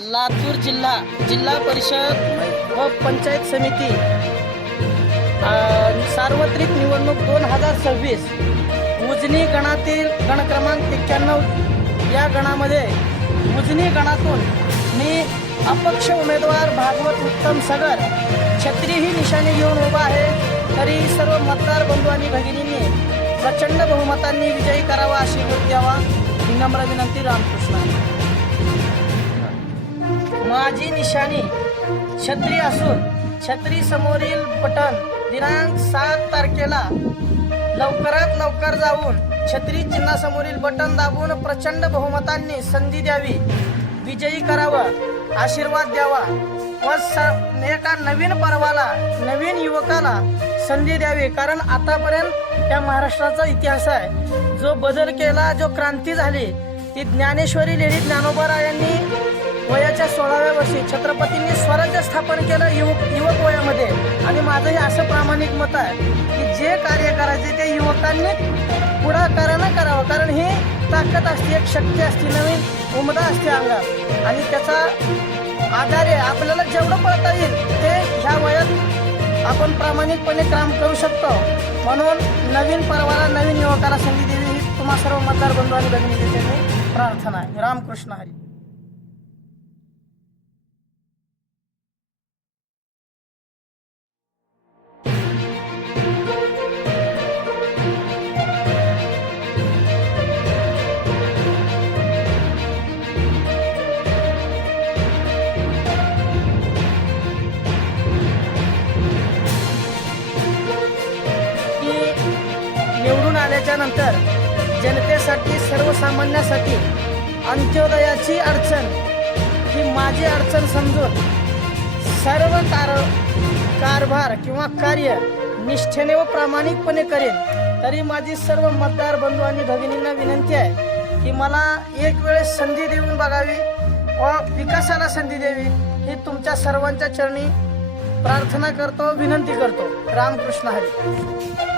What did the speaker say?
लातूर जिल्हा जिल्हा परिषद व पंचायत समिती. सार्वत्रिक निवडणूक दोन हजार सव्वीस. उजनी गणातील गण क्रमांक एक्क्याण्णव. या गणामध्ये उजनी गणातून मी अपक्ष उमेदवार भागवत उत्तम सगर छत्री ही निशाणी घेऊन उभा आहे. तरी सर्व मतदार बंधू आणि भगिनींनी प्रचंड बहुमतांनी विजयी करावा आशीर्वाद द्यावा ही नम्र विनंती रामकृष्ण. माझी निशाणी छत्री असून छत्री समोरील बटन दिनांक सात तारखेला लवकरात लवकर जाऊन छत्री चिन्हासमोरील बटन दाबून प्रचंड बहुमतांनी संधी द्यावी. विजयी करावं आशीर्वाद द्यावा. व स एका नवीन पर्वाला नवीन युवकाला संधी द्यावी. कारण आतापर्यंत या महाराष्ट्राचा इतिहास आहे. जो बदल केला जो क्रांती झाली ती ज्ञानेश्वरी लेणी ज्ञानोबा यांनी वयाच्या सोळाव्या वर्षी छत्रपतींनी स्वराज्य स्थापन केलं युवक युवक वयामध्ये. आणि माझंही असं प्रामाणिक मत आहे की जे कार्य करायचे ते युवकांनी पुढाकारानं करावं. कारण ही ताकद असते एक शक्ती असते नवीन उमदा असते अंगात. आणि त्याचा आधारे आपल्याला जेवढं पळता येईल ते ह्या वयात आपण प्रामाणिकपणे काम करू शकतो. म्हणून नवीन परवाला नवीन युवकाला संधी देवी ही तुम्हा सर्व मतदार बंधू आणि भगिनीची मी प्रार्थना आहे. रामकृष्ण हरी. निवडून नंतर जनतेसाठी सर्वसामान्यासाठी अंत्योदयाची अडचण ही माझी अडचण समजून सर्व कार कारभार किंवा कार्य निष्ठेने व प्रामाणिकपणे करेन तरी माझी सर्व मतदार बंधू आणि भगिनींना विनंती आहे की मला एक वेळेस संधी देऊन बघावी व विकासाला संधी द्यावी ही तुमच्या सर्वांच्या चरणी प्रार्थना करतो विनंती करतो. रामकृष्ण हरी.